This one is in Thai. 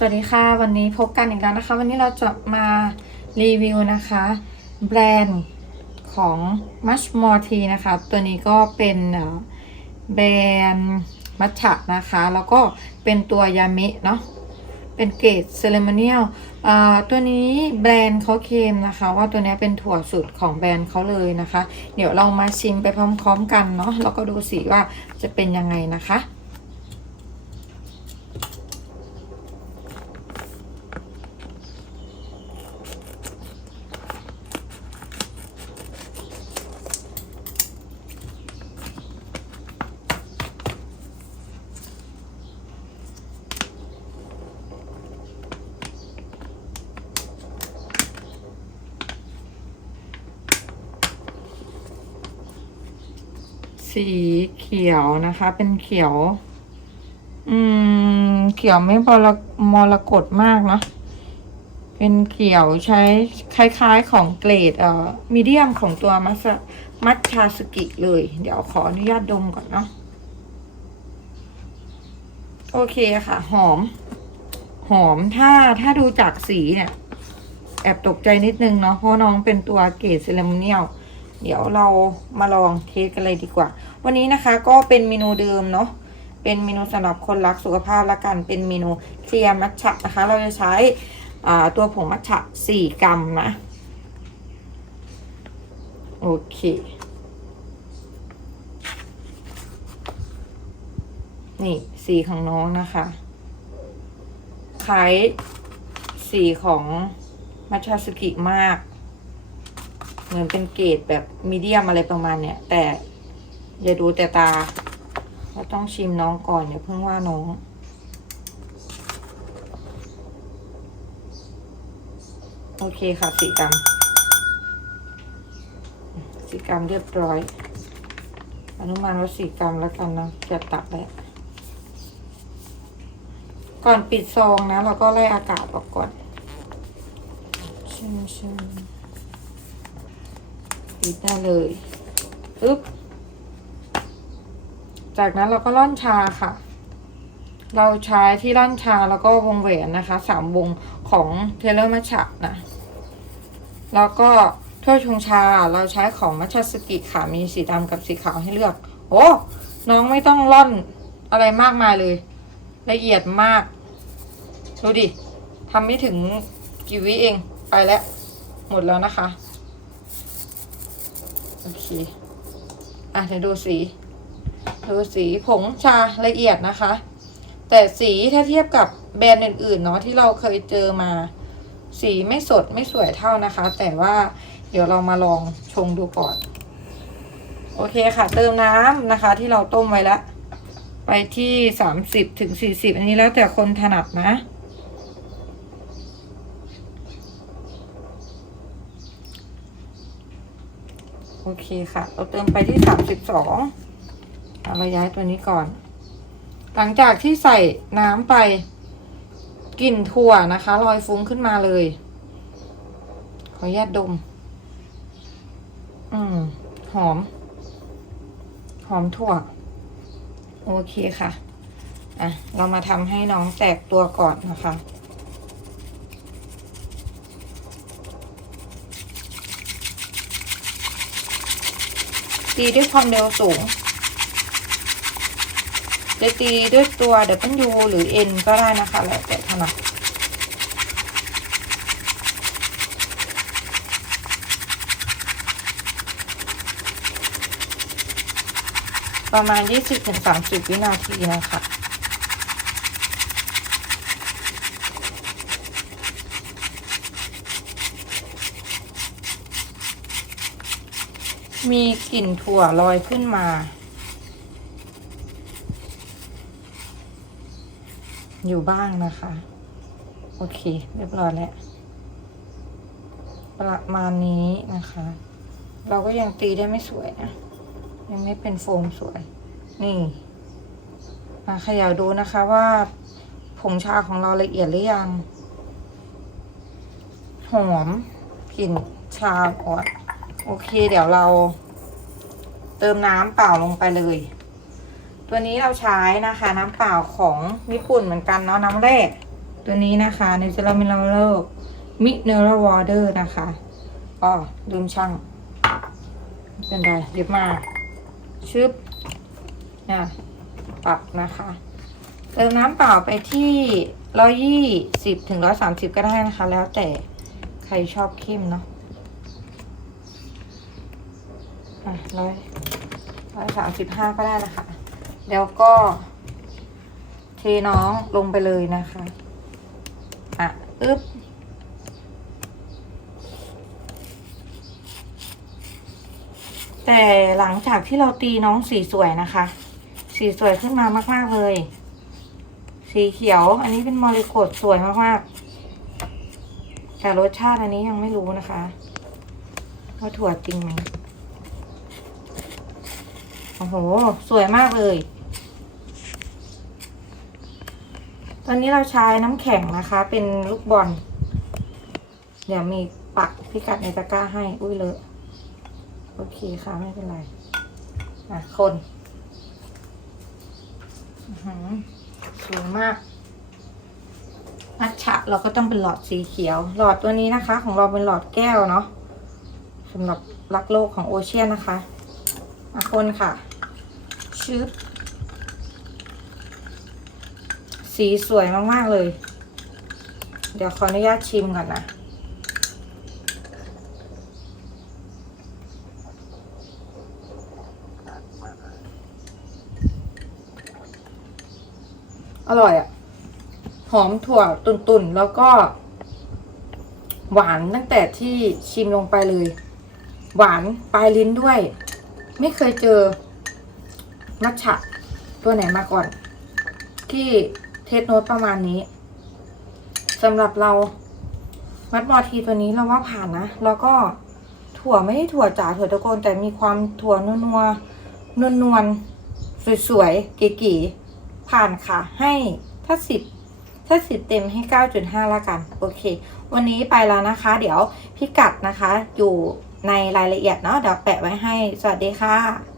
สวัสดีค่ะ วันนี้พบกันอีกแล้วนะคะ วันนี้เราจะมารีวิวนะคะ แบรนด์ของ Much More Tea นะคะ ตัวนี้ก็เป็นแบรนด์มัทฉะนะคะ แล้วก็เป็นตัวยามิเนาะเป็นเกรดเซเลมเนียลตัวนี้แบรนด์เขาเคมนะคะ ว่าตัวนี้เป็นถั่วสุดของแบรนด์เขาเลยนะคะ เดี๋ยวเรามาชิมไปพร้อมๆกันเนาะแล้วก็ดูสีว่าจะเป็นยังไงนะคะ สีเขียวนะคะ เป็นเขียว อืม เขียวไม่มรมรกตมากเนาะเป็นเขียวใช้คล้ายๆของเกรดเอ่อมีเดียมของตัวมัสมัชชาสกิเลย เดี๋ยวขออนุญาตดมก่อนเนาะโอเคค่ะ หอม หอมถ้าถ้าดูจากสีเนี่ย แอบตกใจนิดนึงเนาะเพราะน้องเป็นตัวเกรดเซเลมเนียล เดี๋ยวเรามาลองเทสกันเลยดีกว่า วันนี้นะคะก็เป็นเมนูเดิมเนาะเป็นเมนูสำหรับคนรักสุขภาพละกันเป็นเมนูเคลียร์มัทฉะนะคะ เราจะใช้ตัวผงมัทฉะ4กรัมนะโอเค นี่สีของน้องนะคะคล้ายสีของมัชชาสกิมาก เหมือนเป็นเกรดแบบมีเดียมอะไรประมาณเนี้ยแต่อย่าดูแต่ตาเราต้องชิมน้องก่อนอย่าเพิ่งว่าน้องโอเคค่ะสีกรัมสีกรัมเรียบร้อยอนุมานว่าสีกรัมแล้วกันนะจะตักแล้วก่อนปิดซองนะ เราก็ไล่อากาศออกก่อนชิมชิม ปิดได้เลยอึ๊บ จากนั้นเราก็ร่อนชาค่ะ เราใช้ที่ร่อนชาแล้วก็วงแหวนนะคะสามวงของเทเลอร์มัชชะนะ แล้วก็ถ้วยชงชาเราใช้ของมัชชสกิค่ะ มีสีดำกับสีขาวให้เลือก โอ้น้องไม่ต้องร่อนอะไรมากมายเลย ละเอียดมาก ดูดิทำไม่ถึงกี่วิเองไปแล้ว หมดแล้วนะคะ โอเค อะเดี๋ยวดูสี ดูสีผงชาละเอียดนะคะ แต่สีถ้าเทียบกับแบรนด์อื่นๆเนาะที่เราเคยเจอมา สีไม่สดไม่สวยเท่านะคะ แต่ว่าเดี๋ยวเรามาลองชงดูก่อน โอเคค่ะ เติมน้ำนะคะ ที่เราต้มไว้แล้ว ไปที่สามสิบถึงสี่สิบอันนี้แล้วแต่คนถนัดนะ โอเคค่ะ เราเติมไปที่สามสิบสองเราย้ายตัวนี้ก่อน หลังจากที่ใส่น้ำไปกลิ่นถั่วนะคะลอยฟุ้งขึ้นมาเลย ขออนุญาตดม อืม หอม หอมถั่ว โอเคค่ะ อะ เรามาทำให้น้องแตกตัวก่อนนะคะ ตีด้วยความเร็วสูง จะตีด้วยตัวเดบันยูหรือเอ็นก็ได้นะคะแล้วแต่ถนัดประมาณ 20-30 วินาทีนะคะ มีกลิ่นถั่วลอยขึ้นมา อยู่บ้างนะคะ โอเค เรียบร้อยแล้ว ประมาณนี้นะคะ เราก็ยังตีได้ไม่สวยนะ ยังไม่เป็นโฟมสวย นี่มาขย่าดูนะคะว่าผงชาของเราละเอียดหรือยัง หอมกลิ่นชาอ่อน โอเค เดี๋ยวเราเติมน้ำเปล่าลงไปเลย ตัวนี้เราใช้นะคะน้ำเปล่าของญี่ปุ่นเหมือนกันเนาะน้ำแร่ตัวนี้นะคะในเซรามิลเลอร์มิเนอรัลวอเตอร์นะคะอ๋อลืมช่างเป็นไรเดี๋ยวมาชึบอะปรับนะคะ เติมน้ำเปล่าไปที่ร้อยยี่สิบถึงร้อยสามสิบก็ได้นะคะ แล้วแต่ใครชอบเข้มเนาะอะ ร้อยร้อยสามสิบห้าก็ได้นะคะ แล้วก็เทน้องลงไปเลยนะคะ อะอึ๊บแต่หลังจากที่เราตีน้องสีสวยนะคะ สีสวยขึ้นมามาก ๆ เลย สีเขียว อันนี้เป็นมอริโกดสวยมาก ๆ แต่รสชาติอันนี้ยังไม่รู้นะคะ ว่าถั่วจริงไหม โอ้โห สวยมากเลย ตอนนี้เราใช้น้ำแข็งนะคะ เป็นลูกบอล เดี๋ยวมีปักพิกัดในตะกร้าให้ อุ้ยเลอะ โอเคค่ะ ไม่เป็นไร อะ คนสวยมากมัทฉะเราก็ต้องเป็นหลอดสีเขียว หลอดตัวนี้นะคะ ของเราเป็นหลอดแก้วเนาะสำหรับรักโลกของโอเชียนนะคะ มาคนค่ะ ชึบสีสวยมาก ๆ เลย เดี๋ยวขออนุญาตชิมก่อนนะ อร่อยอะ่ะ หอมถั่วตุ่น ๆ แล้วก็ หวานตั้งแต่ที่ชิมลงไปเลย หวานปลายลิ้นด้วย ไม่เคยเจอ มัทฉะตัวไหนมาก่อน ที่เทสโนตประมาณนี้สำหรับเรามัดมอทีตัวนี้เราว่าผ่านนะ แล้วก็ถั่วไม่ได้ถั่วจ๋าถั่วตะโกนแต่มีความถั่วนัวนวลนวลสวยๆเก๋ๆผ่านค่ะ ให้ถ้าสิบถ้าสิบเต็มให้เก้าจุดห้าละกัน โอเค วันนี้ไปแล้วนะคะ เดี๋ยวพิกัดนะคะ อยู่ในรายละเอียดเนาะเดี๋ยวแปะไว้ให้ สวัสดีค่ะ